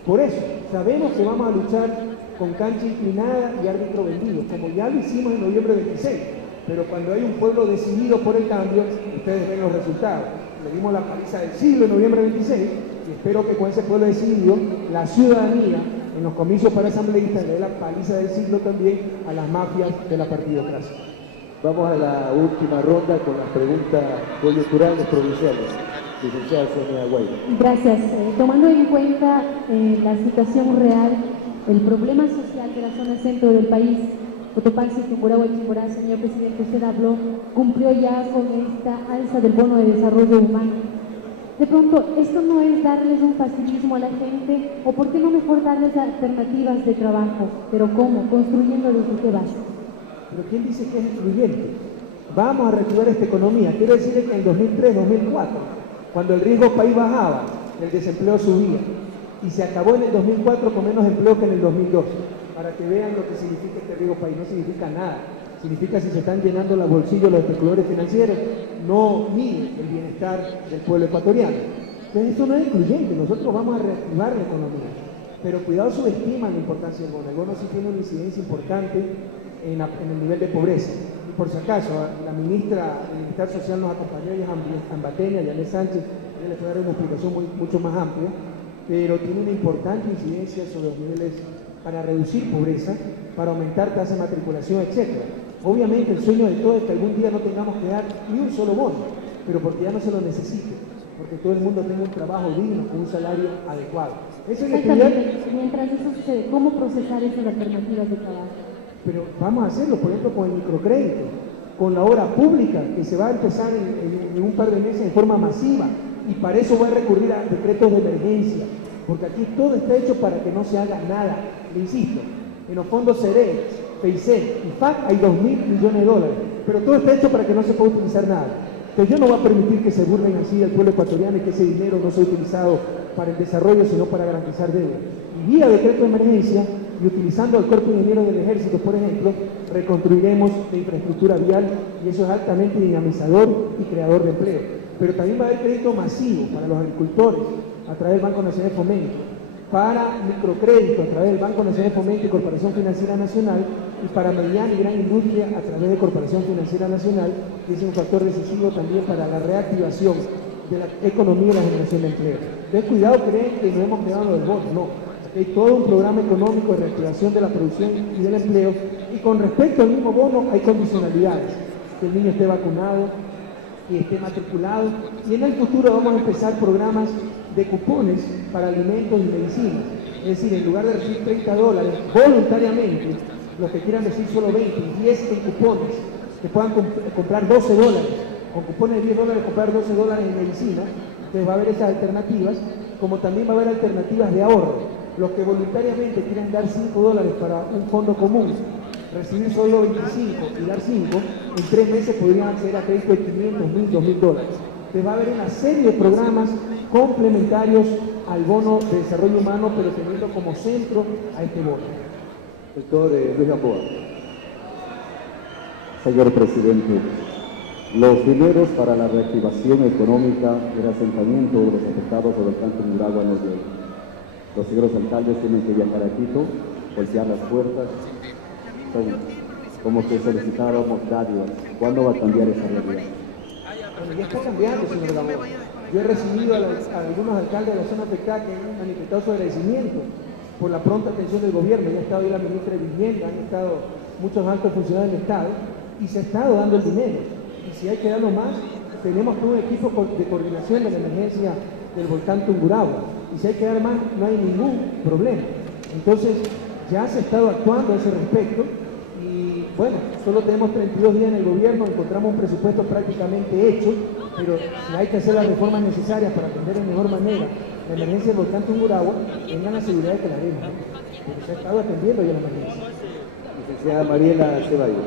Por eso, sabemos que vamos a luchar con cancha inclinada y árbitro vendido, como ya lo hicimos en noviembre 26. Pero cuando hay un pueblo decidido por el cambio, ustedes ven los resultados. Le dimos la paliza del siglo en noviembre 26 y espero que con ese pueblo decidido, la ciudadanía en los comicios para asambleístas le dé la paliza del siglo también a las mafias de la partidocracia. Vamos a la última ronda con las preguntas coyunturales provinciales. Licenciada Sonia Guaira. Gracias. Tomando en cuenta la situación real, el problema social de la zona centro del país, Cotopaxi, Tungurahua y Chimborazo, señor presidente, usted habló, cumplió ya con esta alza del bono de desarrollo humano. De pronto, ¿esto no es darles un facilismo a la gente? ¿O por qué no mejor darles alternativas de trabajo? ¿Pero cómo? ¿Construyendo desde qué base? Pero ¿quién dice que es excluyente? Vamos a reactivar esta economía. Quiero decir que en el 2003, 2004, cuando el riesgo país bajaba, el desempleo subía. Y se acabó en el 2004 con menos empleo que en el 2002. Para que vean lo que significa este riesgo país. No significa nada. Significa si se están llenando los bolsillos los especuladores financieros, no miden el bienestar del pueblo ecuatoriano. Entonces eso no es excluyente. Nosotros vamos a reactivar la economía. Pero cuidado, subestiman la importancia del bono. El bono sí tiene una incidencia importante en el nivel de pobreza. Y por si acaso, la ministra del Bienestar Social nos acompañó, ella es ambateña, Yané Sánchez, ella les puede dar una explicación mucho más amplia, pero tiene una importante incidencia sobre los niveles para reducir pobreza, para aumentar tasa de matriculación, etc. Obviamente el sueño de todos es que algún día no tengamos que dar ni un solo bono, pero porque ya no se lo necesite, porque todo el mundo tenga un trabajo digno, con un salario adecuado. Eso es Exactamente. Mientras eso sucede, ¿cómo procesar esas alternativas de trabajo? Pero vamos a hacerlo, por ejemplo, con el microcrédito, con la obra pública, que se va a empezar en un par de meses en forma masiva, y para eso voy a recurrir a decretos de emergencia, porque aquí todo está hecho para que no se haga nada. Le insisto, en los fondos CEREX, FEICEN y FAC hay 2.000 millones de dólares, pero todo está hecho para que no se pueda utilizar nada. Entonces yo no voy a permitir que se burlen así del pueblo ecuatoriano y que ese dinero no sea utilizado para el desarrollo, sino para garantizar deuda. Y vía decreto de emergencia, y utilizando el cuerpo de ingenieros del ejército, por ejemplo, reconstruiremos la infraestructura vial y eso es altamente dinamizador y creador de empleo. Pero también va a haber crédito masivo para los agricultores a través del Banco Nacional de Fomento, para microcrédito a través del Banco Nacional de Fomento y Corporación Financiera Nacional, y para mediana y gran industria a través de Corporación Financiera Nacional, que es un factor decisivo también para la reactivación de la economía y la generación de empleo. Entonces, cuidado, creen que nos hemos quedado del bono, no. Hay todo un programa económico de reactivación de la producción y del empleo, y con respecto al mismo bono hay condicionalidades, que el niño esté vacunado, que esté matriculado, y en el futuro vamos a empezar programas de cupones para alimentos y medicinas. Es decir, en lugar de recibir $30 voluntariamente, los que quieran recibir solo 20 y 10 en cupones, que puedan comprar $12, con cupones de $10 comprar $12 en medicina. Entonces va a haber esas alternativas, como también va a haber alternativas de ahorro. Los que voluntariamente quieran dar $5 para un fondo común, recibir solo 25 y dar 5, en 3 meses podrían acceder a crédito de $500, $1.000, $2.000. Entonces va a haber una serie de programas complementarios al bono de desarrollo humano, pero teniendo como centro a este bono. Doctor Luis Gamboa. Señor presidente, los dineros para la reactivación económica y el asentamiento de los afectados por el volcán Tungurahua no llegan. Los señores alcaldes tienen que viajar a Quito, golpear las puertas. Son como que solicitábamos dádivas. ¿Cuándo va a cambiar esa realidad? Bueno, ya está cambiando, señor Gamboa. Yo he recibido a algunos alcaldes de la zona afectada que han manifestado su agradecimiento por la pronta atención del gobierno. Ya ha estado ahí la ministra de Vivienda, han estado muchos altos funcionarios del Estado y se ha estado dando el dinero. Y si hay que darlo más, tenemos todo un equipo de coordinación de la emergencia del volcán Tungurahua. Y si hay que dar más, no hay ningún problema. Entonces, ya se ha estado actuando a ese respecto. Y bueno, solo tenemos 32 días en el gobierno, encontramos un presupuesto prácticamente hecho, pero si hay que hacer las reformas necesarias para atender de mejor manera la emergencia del volcán Tungurahua, tengan la seguridad de que la haremos, porque se ha estado atendiendo ya la emergencia. Licenciada Mariela Ceballos.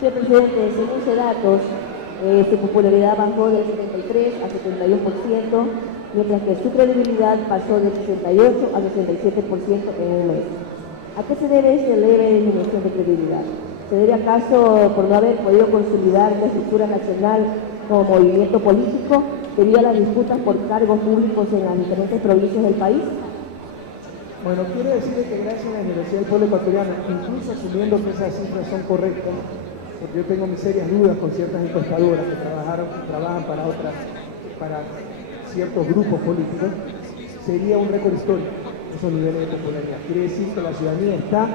Señor presidente, según datos, su popularidad bajó del 73 a 71%, mientras que su credibilidad pasó del 68 a 67% en un mes. ¿A qué se debe esta leve disminución de credibilidad? ¿Se debe acaso por no haber podido consolidar la estructura nacional como movimiento político debido a las disputas por cargos públicos en las diferentes provincias del país? Bueno, quiero decirle que gracias a la generosidad del pueblo ecuatoriano, incluso asumiendo que esas cifras son correctas, porque yo tengo mis serias dudas con ciertas encuestadoras que trabajan para ciertos grupos políticos, sería un récord histórico esos niveles de popularidad. Quiere decir que la ciudadanía está,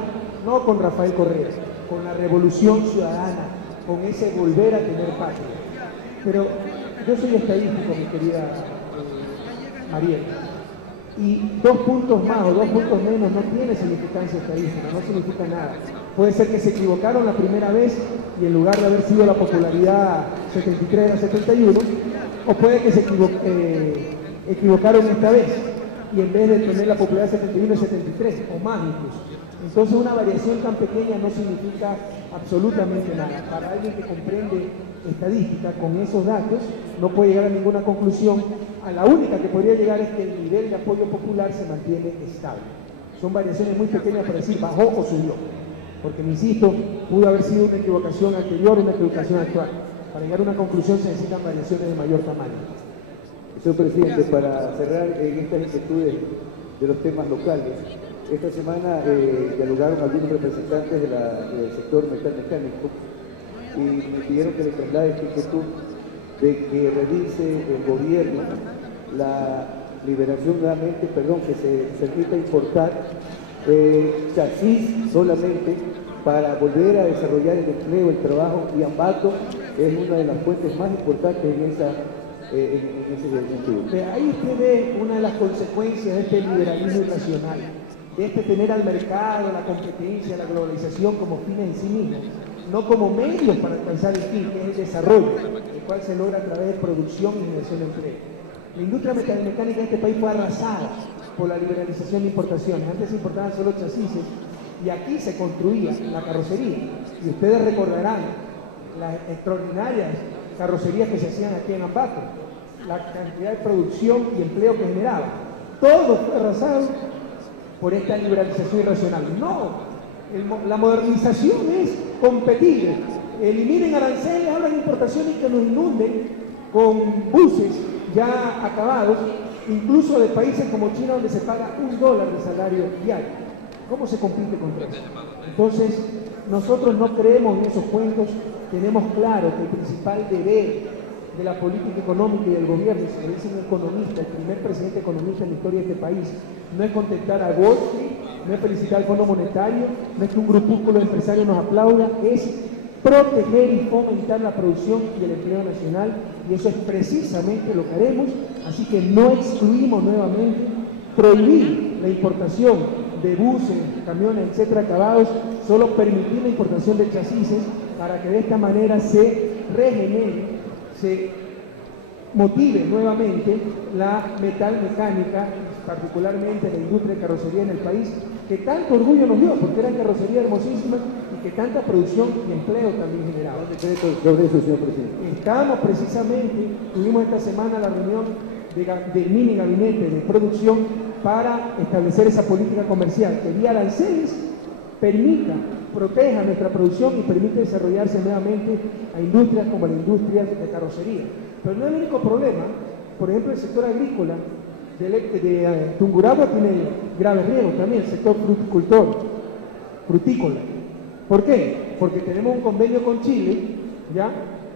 no con Rafael Correa, con la revolución ciudadana, con ese volver a tener patria. Pero yo soy estadístico, mi querida Mariel, y 2 puntos más o 2 puntos menos no tiene significancia estadística, no significa nada. Puede ser que se equivocaron la primera vez y en lugar de haber sido la popularidad 73 a 71, o puede que se equivocaron esta vez y en vez de tener la popularidad 71 es 73 o más incluso. Entonces una variación tan pequeña no significa absolutamente nada. Para alguien que comprende estadística con esos datos no puede llegar a ninguna conclusión. A la única que podría llegar es que el nivel de apoyo popular se mantiene estable. Son variaciones muy pequeñas para decir bajó o subió, porque, me insisto, pudo haber sido una equivocación anterior, una equivocación actual. Para llegar a una conclusión se necesitan variaciones de mayor tamaño. Señor presidente, para cerrar en estas inquietudes de los temas locales, esta semana dialogaron algunos representantes del sector metalmecánico y me pidieron que le traslade esta inquietud de que revise el gobierno la liberación nuevamente, que se permita importar chasis solamente para volver a desarrollar el empleo, el trabajo, y Ambato es una de las fuentes más importantes en ese sentido. Ahí usted ve una de las consecuencias de este liberalismo irracional, de este tener al mercado, la competencia, la globalización como fines en sí mismos, no como medios para alcanzar el fin, que es el desarrollo, el cual se logra a través de producción y generación de empleo. La industria metalmecánica de este país fue arrasada por la liberalización de importaciones. Antes se importaban solo chasis y aquí se construía la carrocería. Y ustedes recordarán las extraordinarias carrocerías que se hacían aquí en Ambato, la cantidad de producción y empleo que generaba. Todo fue arrasado por esta liberalización irracional. No, la modernización es competir. Eliminen aranceles, hablan de importaciones que nos inunden con buses ya acabados, incluso de países como China, donde se paga $1 de salario diario. ¿Cómo se compite contra eso? Entonces, nosotros no creemos en esos cuentos. Tenemos claro que el principal deber de la política económica y del gobierno, y se lo dice un economista, el primer presidente economista en la historia de este país, no es contentar a Wall Street, no es felicitar al Fondo Monetario, no es que un grupúsculo de empresarios nos aplauda, es proteger y fomentar la producción y el empleo nacional, y eso es precisamente lo que haremos. Así que no excluimos nuevamente prohibir la importación de buses, camiones, etcétera, acabados, solo permitir la importación de chasis para que de esta manera se regenere, se motive nuevamente la metalmecánica, particularmente la industria de carrocería en el país, que tanto orgullo nos dio, porque eran carrocerías hermosísimas y que tanta producción y empleo también generaba. Sobre eso, señor presidente. Estamos precisamente, tuvimos esta semana la reunión del mini gabinete de producción para establecer esa política comercial que vía aranceles permita, proteja nuestra producción y permite desarrollarse nuevamente a industrias como la industria de carrocería. Pero no es el único problema. Por ejemplo, el sector agrícola de Tungurahua tiene graves riesgos también, el sector frutícola. ¿Por qué? Porque tenemos un convenio con Chile, ¿ya?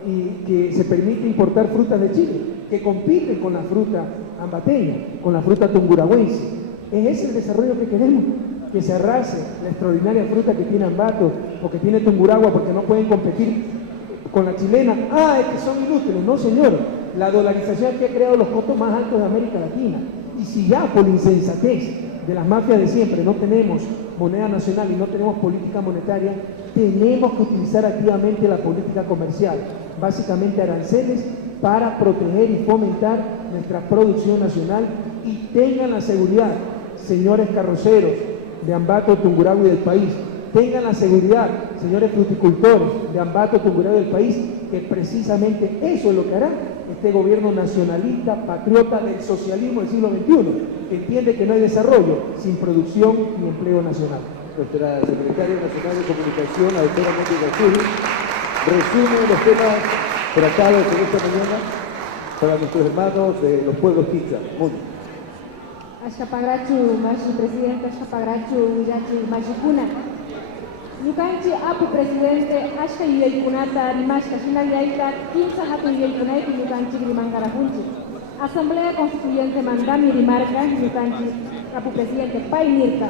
Y que se permite importar frutas de Chile, que compiten con la fruta ambateña, con la fruta tungurahuense. ¿Es ese el desarrollo que queremos? Que se arrase la extraordinaria fruta que tiene Ambato o que tiene Tungurahua porque no pueden competir con la chilena. Es que son inútiles. No, señor. La dolarización que ha creado los costos más altos de América Latina. Y si ya por insensatez de las mafias de siempre no tenemos moneda nacional y no tenemos política monetaria, tenemos que utilizar activamente la política comercial, básicamente aranceles, para proteger y fomentar nuestra producción nacional. Y tengan la seguridad, señores carroceros de Ambato, Tungurahua y del país, tengan la seguridad, señores fruticultores de Ambato, Tungurahua y del país, que precisamente eso es lo que hará este gobierno nacionalista, patriota del socialismo del siglo XXI, que entiende que no hay desarrollo sin producción ni empleo nacional. Nuestra secretaria nacional de Comunicación, la doctora Mónica Gazuri, resume los temas tratados en esta mañana para nuestros hermanos de los pueblos quichua. Ashkapagrachu, Mashi Presidenta, Ashkapagrachu, Yachi, Mashikuna. Ñukanchik apu presidente ashka yuyaykunata rimashka shinallayta kimsa hatun yuyaykunaypi ñukanchik rimangarapunchik. Asamblea Constituyente mandami rimarka ñukanchik apu presidente pay nirka.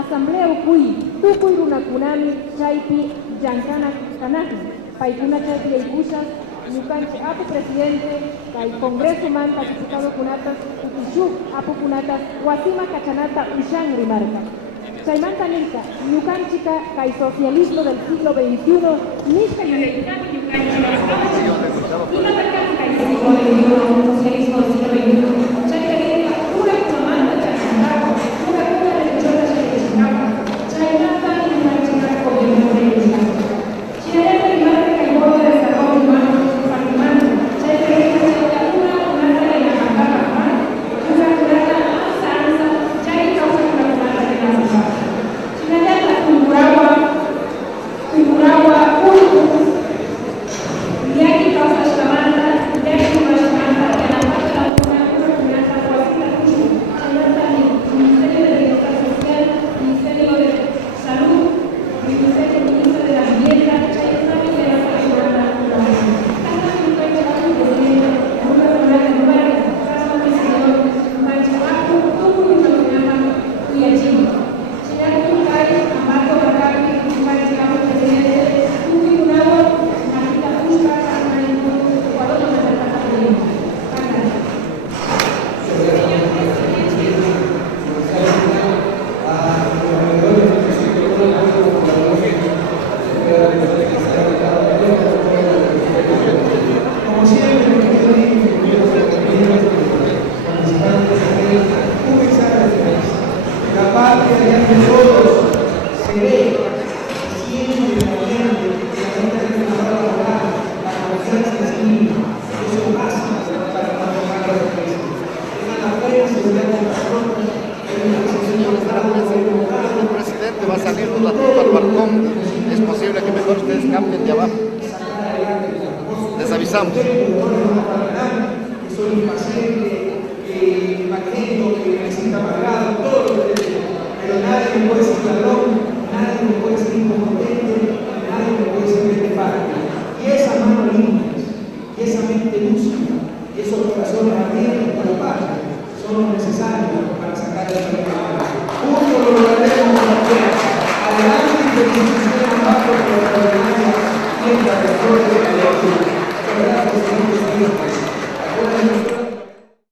Asamblea ukuy tukuy runakunami chaypi llankana kanaji. Paykuna chaypi yaykushas ñukanchik apu presidente kay Congreso manta diputado kunata ukishuk apu kunata wasima kachanata ushan rimarka. Chaymanta nirka ñukanchika kay socialismo del siglo XXI nishka yuyaykunami ñukanchik imatakana kay socialismo del siglo XXI chayka nirka urakunamanta chasinawa urakuna lechona chaychinawa chaymanta ñukanchika gobierno regional chinayata rimarka kay modo de desarrollo humano patrimonio chayka nirka chayka urakunata renajankapa urakunata asansa chay causa urakunata renajankapa chinayata Tungurahua yaki causa shtamanta yaki shtamanta yanapata una kunata wasita kushu chinayata Ministerio de Bienestar Social, Ministerio de Salud, Ministerio de la Vivienda, chayka yanapata Va a salir un ratito al balcón, es posible que mejor ustedes cambien de abajo. Les avisamos. Que son impacientes, que imagino que necesita pagar todo lo que tiene, pero nadie me puede ser ladrón, nadie me puede ser incompetente, nadie me puede ser parte. Y esas manos limpias, y esa mente lúcida, y esos corazones abiertos para la paz, son necesarios para sacar el problema. Juntos lo lograremos también. Adelante, que se abajo por la ordinaria, mientras